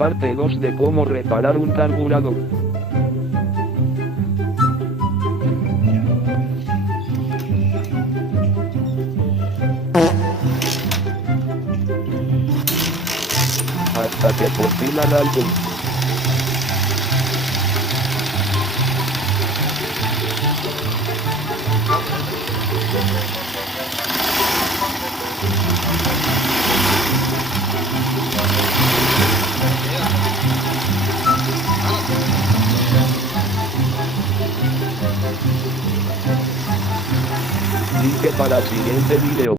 parte 2 de cómo reparar un carburador. Hasta que por fin arranque. Link para el siguiente video.